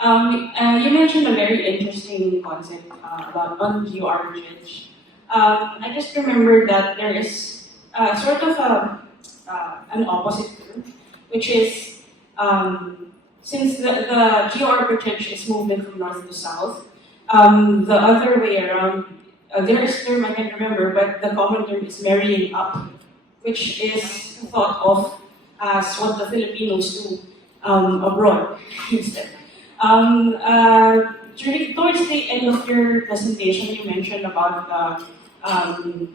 You mentioned a very interesting concept about undue arbitrage. I just remember that there is sort of an opposite term, which is since the geo-arbitrage is movement from north to south, the other way around, there is a term I can't remember, but the common term is marrying up, which is thought of as what the Filipinos do abroad instead. Towards the end of your presentation, you mentioned about the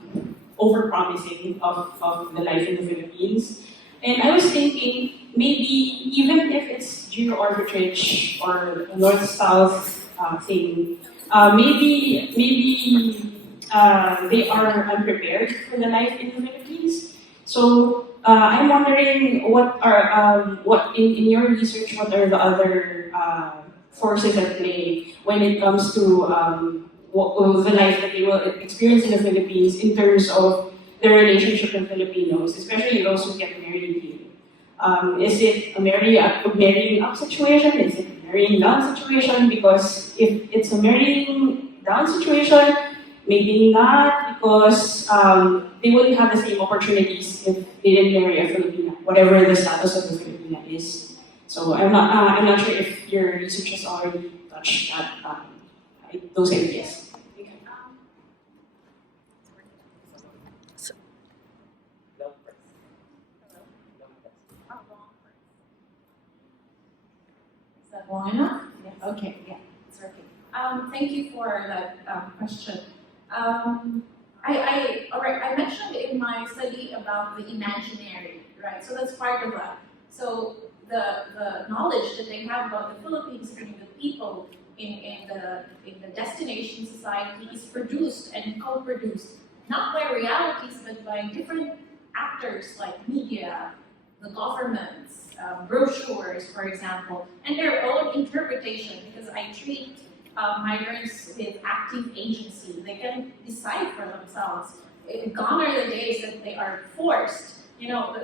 overpromising of the life in the Philippines. And I was thinking, maybe even if it's geo-arbitrage or a north-south thing, maybe they are unprepared for the life in the Philippines. So I'm wondering what in your research, what are the other forces at play when it comes to the life that they will experience in the Philippines in terms of their relationship with Filipinos, especially those who get married here. Is it a marrying up situation? Is it a marrying down situation? Because if it's a marrying down situation, maybe not, because they wouldn't have the same opportunities if they didn't marry a Filipina, whatever the status of the Filipina is. So I'm not sure if your research has already touched that, those ideas. Is that long enough? Yeah. Okay. Yeah. It's working. Thank you for that question. I mentioned in my study about the imaginary, right? So that's part of that. So the knowledge that they have about the Philippines and the people in the destination society is produced and co-produced, not by realities, but by different actors like media, the governments, brochures, for example, and their own interpretation, because I treat migrants with active agency. They can decide for themselves. Gone are the days that they are forced. You know,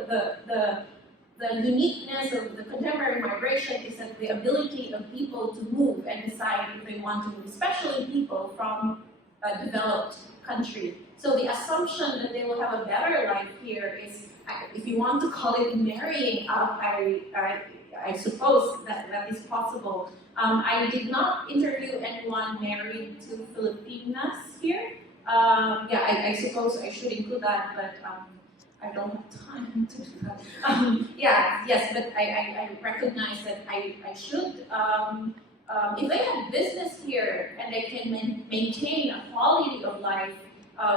the uniqueness of the contemporary migration is that the ability of people to move and decide if they want to move, especially people from a developed country. So the assumption that they will have a better life here is, if you want to call it marrying up, I suppose that is possible. I did not interview anyone married to Filipinas here. I suppose I should include that, but I don't have time to do that. Yes, but I recognize that I should. If they have business here and they can maintain a quality of life,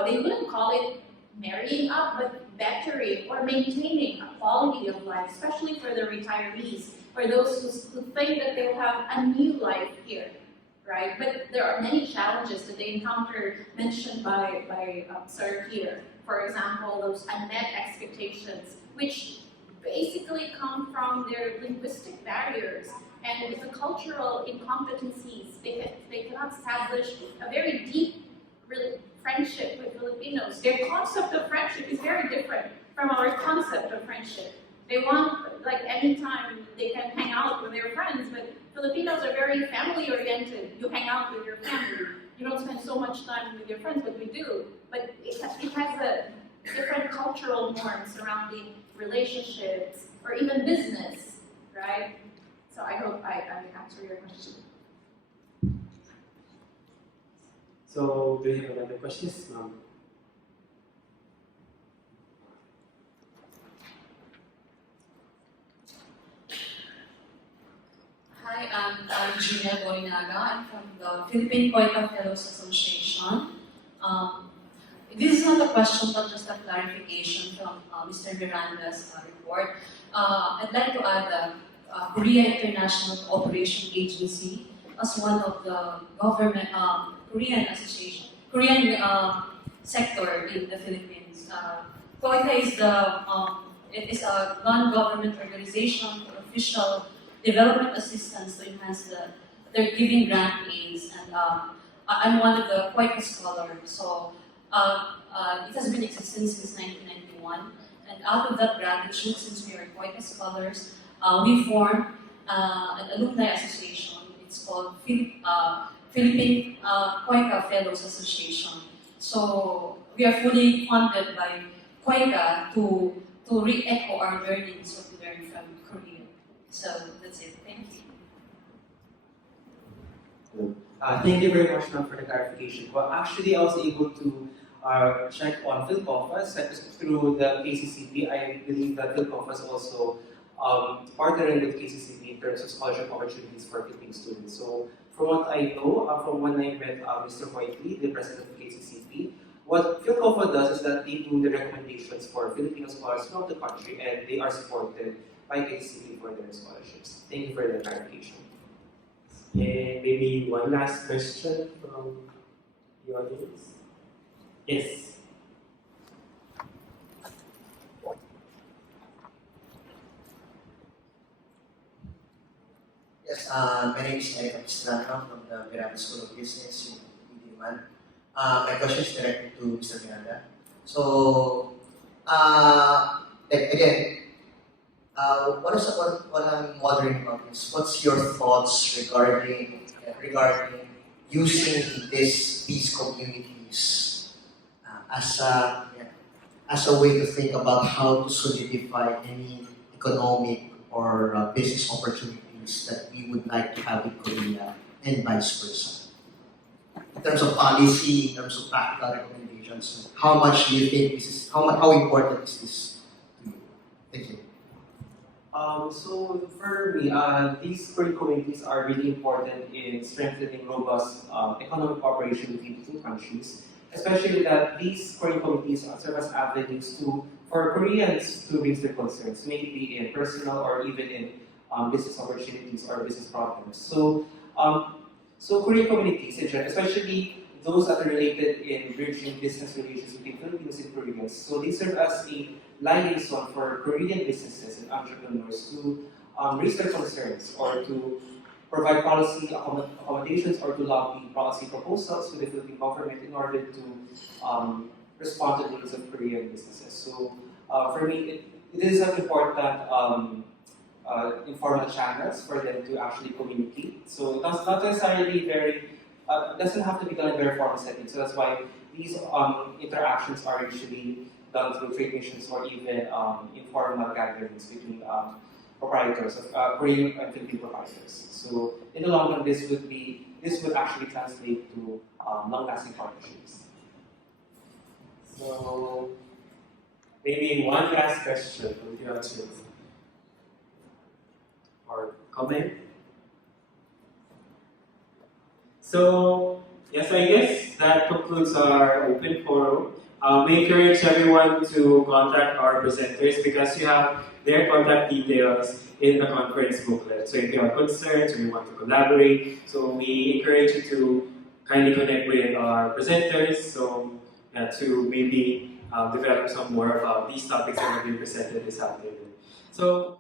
they wouldn't call it marrying up, but bettering or maintaining a quality of life, especially for the retirees, for those who think that they will have a new life here, right? But there are many challenges that they encounter, mentioned by Sir here. For example, those unmet expectations, which basically come from their linguistic barriers and the cultural incompetencies. They cannot establish a very deep friendship with Filipinos. Their concept of friendship is very different from our concept of friendship. They want, like, anytime they can hang out with their friends, but Filipinos are very family-oriented. You hang out with your family. You don't spend so much time with your friends, but we do. But it has a different cultural norm surrounding relationships or even business, right? So I hope I answer your question. So, do you have another questions, ma'am? Hi, I'm Gina Borinaga. I'm from the Philippine Korean Fellows Association. This is not a question, but just a clarification from Mr. Miranda's report. I'd like to add the Korea International Cooperation Agency as one of the government Korean association, Korean sector in the Philippines. COITA is it is a non-government organization for official development assistance to enhance they're giving grant aids, and I'm one of the COITA scholars. So it has been existing since 1991, and out of that gratitude, since we are COITA scholars, we formed an alumni association. It's called Philippine Koika Fellows Association. So we are fully funded by Koika to re-echo our learnings, what we learned from Korea. So that's it. Thank you. Thank you very much, ma'am, for the clarification. Well, actually, I was able to check on PhilConfas through the KCCP. I believe that PhilConfas also partnering with KCCP in terms of scholarship opportunities for Philippine students. So, from what I know, from when I met Mr. Whiteley, the president of KCCP, what PhilConfas does is that they do the recommendations for Filipino scholars throughout the country, and they are supported by KCCP for their scholarships. Thank you for the clarification. And maybe one last question from the audience. Yes. Yes, my name is Eric Estrano from the Miranda School of Business in Diliman. My question is directed to Mr. Miranda. So, again, what I'm wondering about is what's your thoughts regarding using these communities as a way to think about how to solidify any economic or business opportunities that we would like to have in Korea and vice versa. In terms of policy, in terms of practical recommendations, how much do you think this is? How important is this to you? Thank you. So for me, these Korean communities are really important in strengthening robust economic cooperation between the two countries, especially that these Korean communities serve as avenues for Koreans to raise their concerns, maybe in personal or even in business opportunities or business problems. So Korean communities, in general, especially those that are related in bridging business relations between Filipinos and Koreans, so they serve as a liaison for Korean businesses and entrepreneurs to raise their concerns or to provide policy accommodations or to lobby policy proposals to the Philippine government in order to respond to the needs of Korean businesses. So for me, it is an important informal channels for them to actually communicate. So that's not necessarily doesn't have to be done in very formal setting. So that's why these interactions are usually done through trade missions or even informal gatherings between proprietors of Korean and Philippine proprietors. So in the long run, this would actually translate to long-lasting partnerships. So maybe one last question from the audience or comment. So yes, I guess that concludes our open forum. We encourage everyone to contact our presenters because you have their contact details in the conference booklet. So if you have concerns or you want to collaborate, so we encourage you to kindly connect with our presenters so to maybe develop some more about these topics that have been presented this afternoon. So